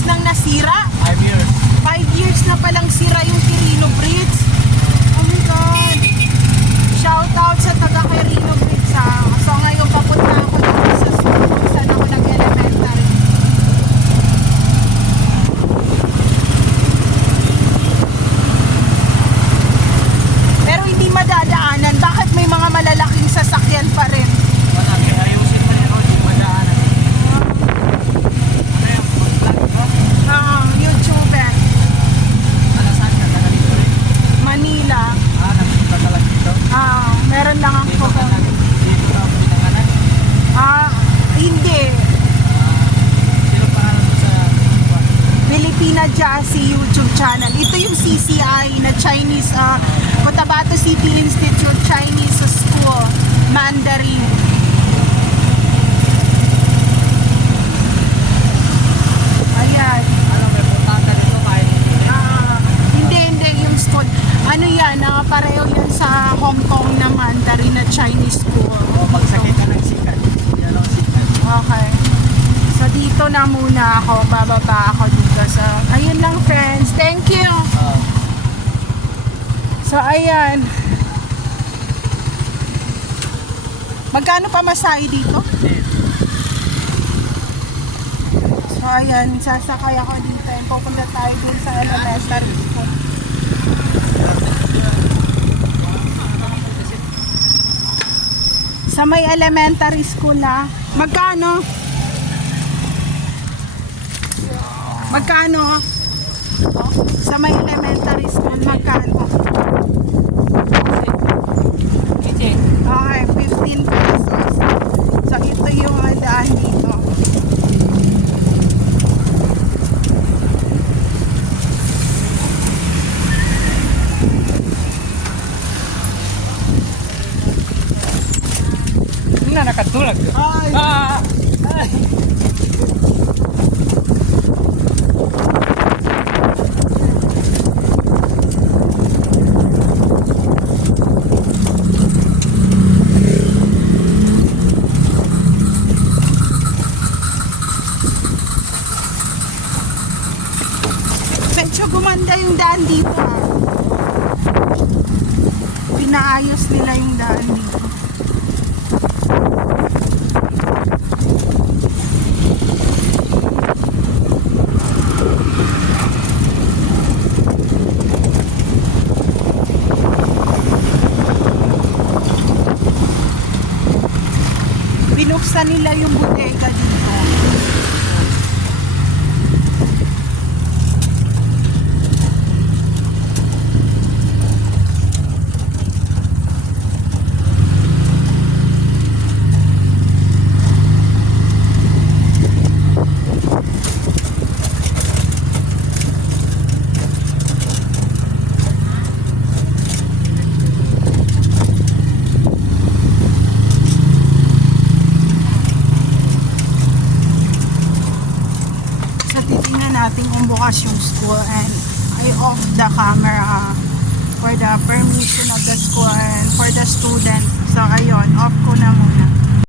years nang nasira. 5 years. 5 years na palang sira yung Quirino Bridge. Oh my God. Shout out sa taga Quirino Bridge ha. So ngayon papunta ako dito sa school kung saan ako nag-elementary. Pero hindi madadaanan. Bakit may mga malalaking sasakyan pa rin? Manaki, ayusin mo yun, hindi madaanan. Ano yung vlog mo? YouTuber. Ano saan ka? Taga dito rin? Manila. Nagpunta talaga dito? Meron lang ang Dito ka phone. dito ka pinanganak? Hindi. Sino pangalan mo sa Filipina Jassy YouTube channel. Ito yung CCI na Chinese, Cotabato City Institute Chinese School, Mandarin. Ayan. Ano, may putata dito kahit Hindi, yung school. Ano yan, pareho yan sa Hong Kong na Mandarin na Chinese school. magsakit ka ng sikat. Yan ang sikat. Okay. So dito na muna ako, bababa ako dito sa, ayun lang friends, thank you. So ayan. Magkano pa masahe dito? So ayan, sasakay ako dito and pupunta tayo dun sa elementary school. Sa may elementary school magkano? Magkano? Sa may elementary school, magkano? Okay, 15 pesos. So, ito yung daan dito. Na nakatulog. Ay! Ay! Medyo gumanda yung daan dito Pinaayos nila yung daan dito. Binuksan nila yung bodega dito. Titingnan natin kung bukas yung school and I off the camera for the permission of the school and for the student. So ayun, off ko na muna.